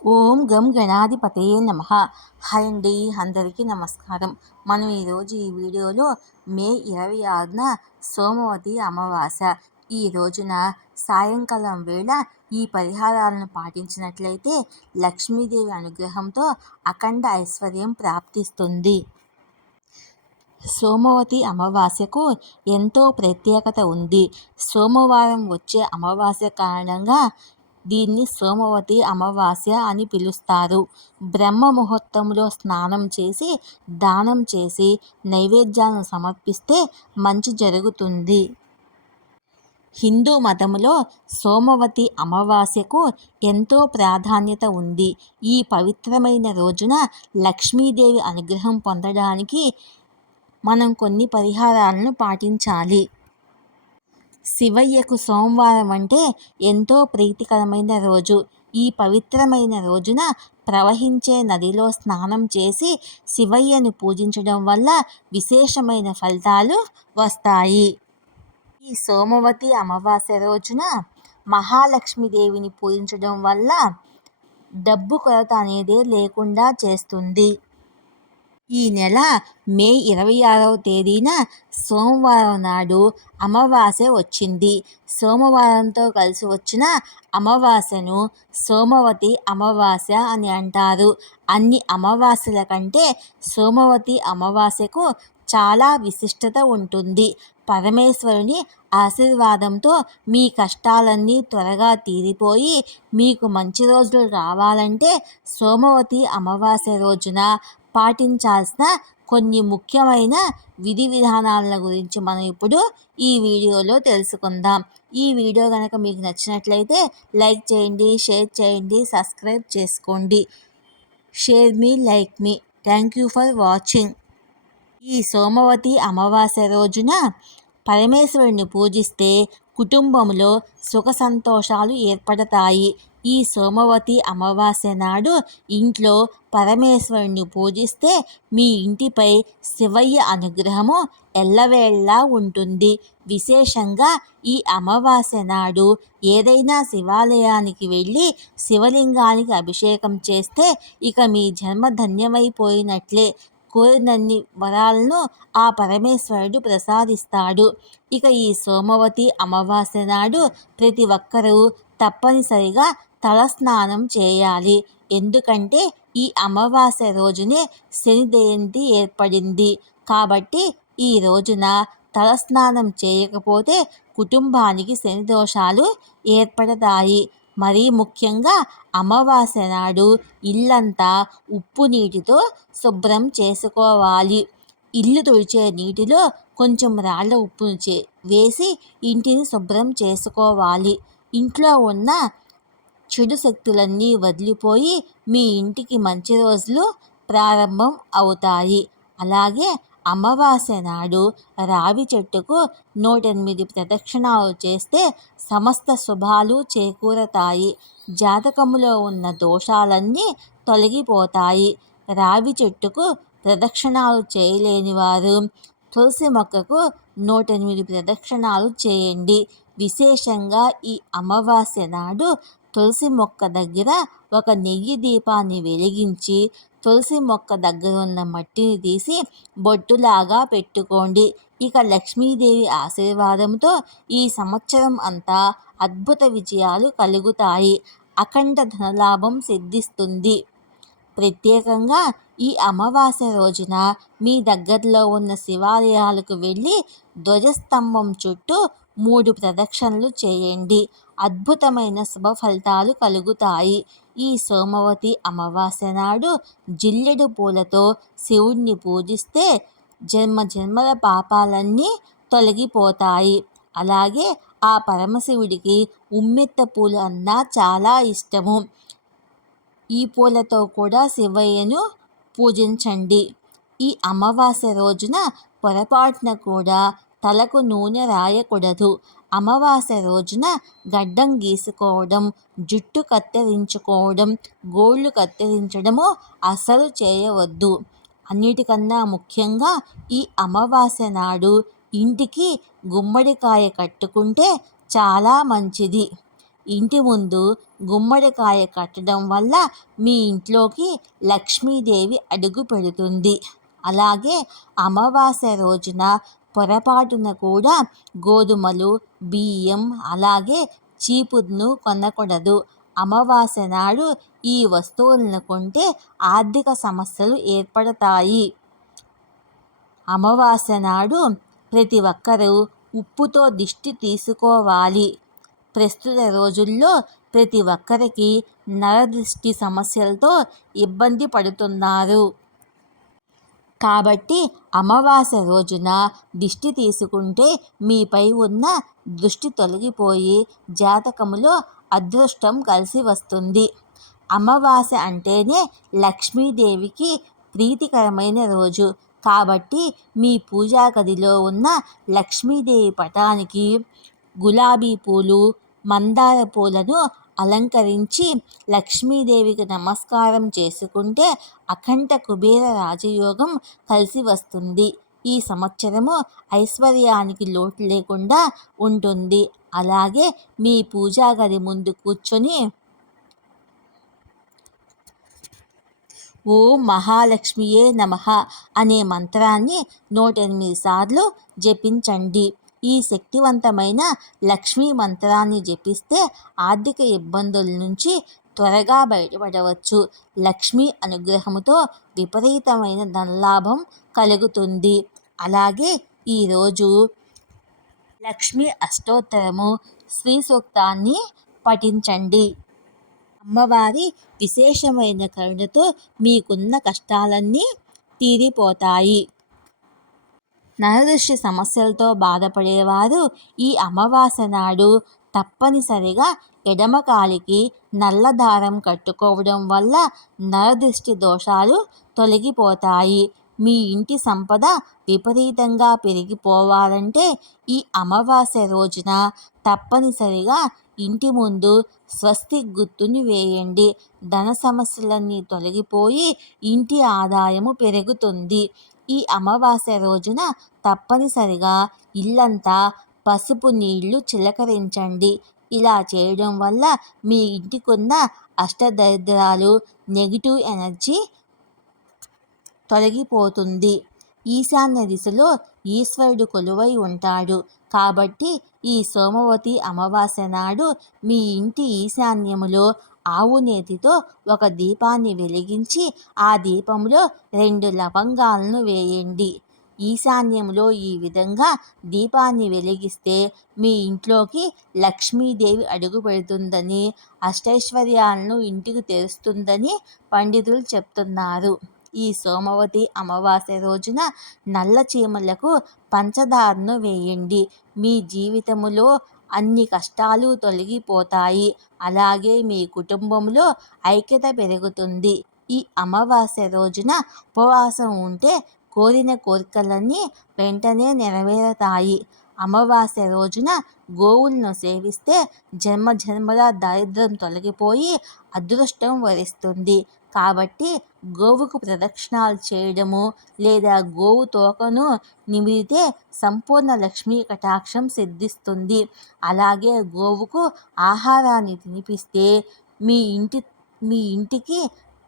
ఓం గం గణాధిపతయే నమః. హాయ్ అండి, అందరికీ నమస్కారం. మనం ఈరోజు ఈ వీడియోలో మే 26న సోమవతి అమావాస్య. ఈ రోజున సాయంకాలం వేళ ఈ పరిహారాలను పాటించినట్లయితే లక్ష్మీదేవి అనుగ్రహంతో అఖండ ఐశ్వర్యం ప్రాప్తిస్తుంది. సోమవతి అమావాస్యకు ఎంతో ప్రత్యేకత ఉంది. సోమవారం వచ్చే అమావాస్య కారణంగా దీన్ని సోమవతి అమావాస్య అని పిలుస్తారు. బ్రహ్మ ముహూర్తంలో స్నానం చేసి దానం చేసి నైవేద్యాలను సమర్పిస్తే మంచి జరుగుతుంది. హిందూ మతంలో సోమవతి అమావాస్యకు ఎంతో ప్రాధాన్యత ఉంది. ఈ పవిత్రమైన రోజున లక్ష్మీదేవి అనుగ్రహం పొందడానికి మనం కొన్ని పరిహారాలను పాటించాలి. శివయ్యకు సోమవారం అంటే ఎంతో ప్రీతికరమైన రోజు. ఈ పవిత్రమైన రోజున ప్రవహించే నదిలో స్నానం చేసి శివయ్యను పూజించడం వల్ల విశేషమైన ఫలితాలు వస్తాయి. ఈ సోమవతి అమావాస్య రోజున మహాలక్ష్మీదేవిని పూజించడం వల్ల డబ్బు కొరత అనేదే లేకుండా చేస్తుంది. ఈ నెల మే 26వ తేదీన సోమవారం నాడు అమావాస్య వచ్చింది. సోమవారంతో కలిసి వచ్చిన అమావాస్యను సోమవతి అమావాస్య అని అంటారు. అన్ని అమావాస్యల కంటే సోమవతి అమావాస్యకు చాలా విశిష్టత ఉంటుంది. పరమేశ్వరుని ఆశీర్వాదంతో మీ కష్టాలన్నీ త్వరగా తీరిపోయి మీకు మంచి రోజులు రావాలంటే సోమవతి అమావాస్య రోజున పాటించాల్సిన కొన్ని ముఖ్యమైన విధి విధానాల గురించి మనం ఇప్పుడు ఈ వీడియోలో తెలుసుకుందాం. ఈ వీడియో కనుక మీకు నచ్చినట్లయితే లైక్ చేయండి, షేర్ చేయండి, సబ్స్క్రైబ్ చేసుకోండి. Share me, like me. Thank you for watching. ఈ సోమవతి అమావాస్య రోజున పరమేశ్వరుని పూజిస్తే కుటుంబంలో సుఖ సంతోషాలు ఏర్పడతాయి. ఈ సోమవతి అమావాస్య నాడు ఇంట్లో పరమేశ్వరుని పూజిస్తే మీ ఇంటిపై శివయ్య అనుగ్రహము ఎల్లవేళలా ఉంటుంది. విశేషంగా ఈ అమావాస్య నాడు ఏదైనా శివాలయానికి వెళ్ళి శివలింగానికి అభిషేకం చేస్తే ఇక మీ జన్మ ధన్యమైపోయినట్లే. కోరినన్ని వరాలను ఆ పరమేశ్వరుడు ప్రసాదిస్తాడు. ఇక ఈ సోమవతి అమావాస్య నాడు ప్రతి ఒక్కరూ తప్పనిసరిగా తలస్నానం చేయాలి. ఎందుకంటే ఈ అమావాస్య రోజునే శని జయంతి ఏర్పడింది కాబట్టి ఈ రోజున తలస్నానం చేయకపోతే కుటుంబానికి శని దోషాలు ఏర్పడతాయి. మరీ ముఖ్యంగా అమావాస్య నాడు ఇల్లంతా ఉప్పు నీటితో శుభ్రం చేసుకోవాలి. ఇల్లు తుడిచే నీటిలో కొంచెం రాళ్ళ ఉప్పును వేసి ఇంటిని శుభ్రం చేసుకోవాలి. ఇంట్లో ఉన్న చెడు శక్తులన్నీ వదిలిపోయి మీ ఇంటికి మంచి రోజులు ప్రారంభం అవుతాయి. అలాగే అమావాస్య నాడు రావి చెట్టుకు 108 ప్రదక్షిణాలు చేస్తే సమస్త శుభాలు చేకూరతాయి. జాతకములో ఉన్న దోషాలన్నీ తొలగిపోతాయి. రావి చెట్టుకు ప్రదక్షిణాలు చేయలేని వారు తులసి మొక్కకు 108 ప్రదక్షిణాలు చేయండి. విశేషంగా ఈ అమావాస్య నాడు తులసి మొక్క దగ్గర ఒక నెయ్యి దీపాన్ని వెలిగించి తులసి మొక్క దగ్గర ఉన్న మట్టిని తీసి బొట్టులాగా పెట్టుకోండి. ఇక లక్ష్మీదేవి ఆశీర్వాదంతో ఈ సంవత్సరం అంతా అద్భుత విజయాలు కలుగుతాయి. అఖండ ధనలాభం సిద్ధిస్తుంది. ప్రత్యేకంగా ఈ అమావాస్య రోజున మీ దగ్గరలో ఉన్న శివాలయాలకు వెళ్ళి ధ్వజస్తంభం చుట్టూ 3 ప్రదక్షిణలు చేయండి. అద్భుతమైన శుభ ఫలితాలు కలుగుతాయి. ఈ సోమవతి అమావాస్య నాడు జిల్లెడు పూలతో శివుణ్ణి పూజిస్తే జన్మల పాపాలన్నీ తొలగిపోతాయి. అలాగే ఆ పరమశివుడికి ఉమ్మెత్త పూలు అన్నా చాలా ఇష్టము. ఈ పూలతో కూడా శివయ్యను పూజించండి. ఈ అమావాస్య రోజున పొరపాటున కూడా తలకు నూనె రాయకూడదు. అమావాస్య రోజున గడ్డం గీసుకోవడం, జుట్టు కత్తిరించుకోవడం, గోళ్ళు కత్తిరించడము అస్సలు చేయవద్దు. అన్నిటికన్నా ముఖ్యంగా ఈ అమావాస్య నాడు ఇంటికి గుమ్మడికాయ కట్టుకుంటే చాలా మంచిది. ఇంటి ముందు గుమ్మడికాయ కట్టడం వల్ల మీ ఇంట్లోకి లక్ష్మీదేవి అడుగు పెడుతుంది. అలాగే అమావాస్య రోజున పొరపాటున కూడా గోధుమలు, బియ్యం, అలాగే చీపురును కొనకూడదు. అమావాస్య నాడు ఈ వస్తువులను కొంటే ఆర్థిక సమస్యలు ఏర్పడతాయి. అమావాస్య నాడు ప్రతి ఒక్కరూ ఉప్పుతో దిష్టి తీసుకోవాలి. ప్రస్తుత రోజుల్లో ప్రతి ఒక్కరికి నరదిష్టి సమస్యలతో ఇబ్బంది పడుతున్నారు. కాబట్టి అమావాస్య రోజున దిష్టి తీసుకుంటే మీపై ఉన్న దృష్టి తొలగిపోయి జాతకములో అదృష్టం కలిసి వస్తుంది. అమావాస్య అంటేనే లక్ష్మీదేవికి ప్రీతికరమైన రోజు. కాబట్టి మీ పూజా గదిలో ఉన్న లక్ష్మీదేవి పటానికి గులాబీ పూలు, మందార పూలను అలంకరించి లక్ష్మీదేవికి నమస్కారం చేసుకుంటే అఖండ కుబేర రాజయోగం కలిసి వస్తుంది. ఈ సంవత్సరము ఐశ్వర్యానికి లోటు లేకుండా ఉంటుంది. అలాగే మీ పూజా గది ముందు కూర్చొని ఓం మహాలక్ష్మియే నమః అనే మంత్రాన్ని 108 సార్లు జపించండి. ఈ శక్తివంతమైన లక్ష్మీ మంత్రాన్ని జపిస్తే ఆర్థిక ఇబ్బందుల నుంచి త్వరగా బయటపడవచ్చు. లక్ష్మీ అనుగ్రహంతో విపరీతమైన ధనలాభం కలుగుతుంది. అలాగే ఈరోజు లక్ష్మీ అష్టోత్తరము, శ్రీ సూక్తాన్ని పఠించండి. అమ్మవారి విశేషమైన కరుణతో మీకున్న కష్టాలన్నీ తీరిపోతాయి. నరదృష్టి సమస్యలతో బాధపడేవారు ఈ అమావాస్య నాడు తప్పనిసరిగా ఎడమ కాలికి నల్ల దారం కట్టుకోవడం వల్ల నరదృష్టి దోషాలు తొలగిపోతాయి. మీ ఇంటి సంపద విపరీతంగా పెరిగిపోవాలంటే ఈ అమావాస్య రోజున తప్పనిసరిగా ఇంటి ముందు స్వస్తిక్ గుర్తుని వేయండి. ధన సమస్యలన్నీ తొలగిపోయి ఇంటి ఆదాయము పెరుగుతుంది. ఈ అమావాస్య రోజున తప్పనిసరిగా ఇల్లంతా పసుపు నీళ్లు చిలకరించండి. ఇలా చేయడం వల్ల మీ ఇంటికున్న అష్టదరిద్రాలు, నెగిటివ్ ఎనర్జీ తొలగిపోతుంది. ఈశాన్య దిశలో ఈశ్వరుడు కొలువై ఉంటాడు. కాబట్టి ఈ సోమవతి అమావాస్య నాడు మీ ఇంటి ఈశాన్యములో ఆవు నేతితో ఒక దీపాన్ని వెలిగించి ఆ దీపంలో 2 లవంగాలను వేయండి. ఈశాన్యంలో ఈ విధంగా దీపాన్ని వెలిగిస్తే మీ ఇంట్లోకి లక్ష్మీదేవి అడుగు పెడుతుందని, అష్టైశ్వర్యాలను ఇంటికి తెరుస్తుందని పండితులు చెప్తున్నారు. ఈ సోమవతి అమావాస్య రోజున నల్ల చీమలకు పంచదారను వేయండి. మీ జీవితంలో అన్ని కష్టాలు తొలగిపోతాయి. అలాగే మీ కుటుంబంలో ఐక్యత పెరుగుతుంది. ఈ అమావాస్య రోజున ఉపవాసం ఉంటే కోరిన కోరికలన్నీ వెంటనే నెరవేరుతాయి. అమావాస్య రోజున గోవులను సేవిస్తే జన్మజన్మల దారిద్ర్యం తొలగిపోయి అదృష్టం వరిస్తుంది. కాబట్టి గోవుకు ప్రదక్షిణాలు చేయడము లేదా గోవు తోకను నిమిరితే సంపూర్ణ లక్ష్మీ కటాక్షం సిద్ధిస్తుంది. అలాగే గోవుకు ఆహారాన్ని తినిపిస్తే మీ ఇంటికి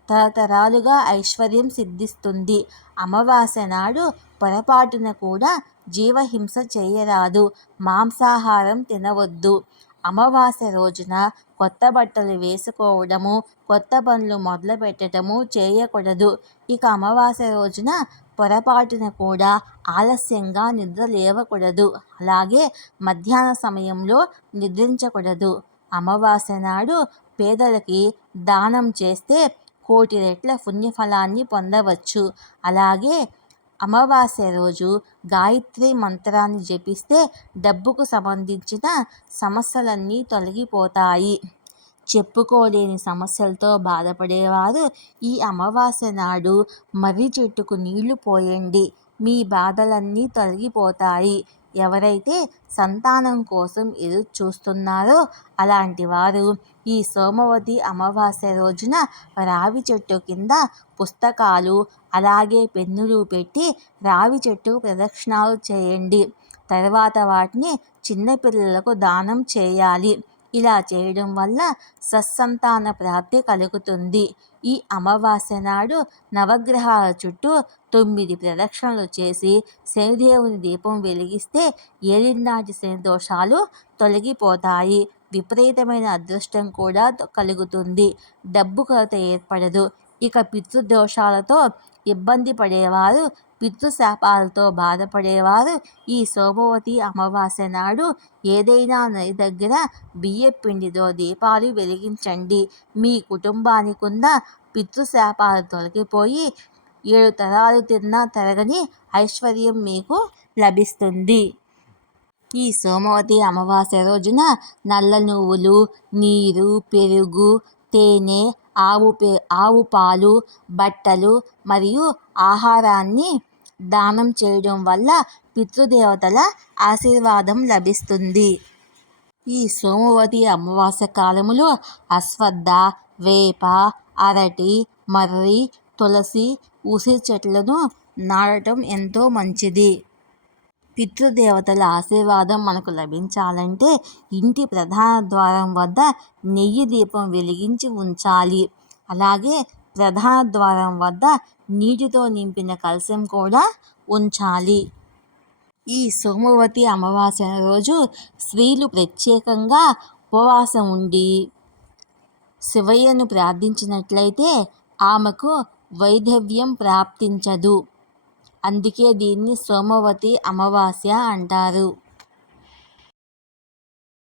తరతరాలుగా ఐశ్వర్యం సిద్ధిస్తుంది. అమావాస్య నాడు పొరపాటున కూడా జీవహింస చేయరాదు. మాంసాహారం తినవద్దు. అమావాస్య రోజున కొత్త బట్టలు వేసుకోవడము, కొత్త పనులు మొదలు పెట్టడము చేయకూడదు. ఇక అమావాస్య రోజున పొరపాటున కూడా ఆలస్యంగా నిద్ర లేవకూడదు. అలాగే మధ్యాహ్న సమయంలో నిద్రించకూడదు. అమావాస్య నాడు పేదలకి దానం చేస్తే 1,000,000 రెట్ల పుణ్యఫలాన్ని పొందవచ్చు. అలాగే అమావాస్య రోజు గాయత్రి మంత్రాన్ని జపిస్తే డబ్బుకు సంబంధించిన సమస్యలన్నీ తొలగిపోతాయి. చెప్పుకోలేని సమస్యలతో బాధపడేవారు ఈ అమావాస్య నాడు మర్రి చెట్టుకు నీళ్లు పోయండి. మీ బాధలన్నీ తొలగిపోతాయి. ఎవరైతే సంతానం కోసం ఎదురు చూస్తున్నారో అలాంటి వారు ఈ సోమవతి అమావాస్య రోజున రావి చెట్టు కింద పుస్తకాలు అలాగే పెన్నులు పెట్టి రావి చెట్టు ప్రదక్షిణాలు చేయండి. తర్వాత వాటిని చిన్నపిల్లలకు దానం చేయాలి. ఇలా చేయడం వల్ల సత్సంతాన ప్రాప్తి కలుగుతుంది. ఈ అమావాస్య నాడు నవగ్రహాల చుట్టూ 9 ప్రదక్షిణలు చేసి శనిదేవుని దీపం వెలిగిస్తే ఏలినాటి శని దోషాలు తొలగిపోతాయి. విపరీతమైన అదృష్టం కూడా కలుగుతుంది. డబ్బు కొరత ఏర్పడదు. ఇక పితృదోషాలతో ఇబ్బంది పడేవారు, పితృశాపాలతో బాధపడేవారు ఈ సోమవతి అమావాస్య నాడు ఏదైనా నది దగ్గర బియ్యపిండితో దీపాలు వెలిగించండి. మీ కుటుంబానికున్న పితృశాపాలు తొలగిపోయి 7 తరాలు తిన్నా తరగని ఐశ్వర్యం మీకు లభిస్తుంది. ఈ సోమవతి అమావాస్య రోజున నల్ల నువ్వులు, నీరు, పెరుగు, తేనె, ఆవు పాలు, బట్టలు మరియు ఆహారాన్ని దానం చేయడం వల్ల పితృదేవతల ఆశీర్వాదం లభిస్తుంది. ఈ సోమవతి అమావాస్య కాలములో అశ్వత్థ, వేప, అరటి, మర్రి, తులసి, ఉసిరి చెట్లను నాటడం ఎంతో మంచిది. పితృదేవతల ఆశీర్వాదం మనకు లభించాలంటే ఇంటి ప్రధాన ద్వారం వద్ద నెయ్యి దీపం వెలిగించి ఉంచాలి. అలాగే ప్రధాన ద్వారం వద్ద నీటితో నింపిన కలశం కూడా ఉంచాలి. ఈ సోమవతి అమావాస్య రోజు స్త్రీలు ప్రత్యేకంగా ఉపవాసం ఉండి శివయ్యను ప్రార్థించినట్లయితే ఆమెకు వైధవ్యం ప్రాప్తించదు. అందుకే దీన్ని సోమవతి అమావాస్య అంటారు.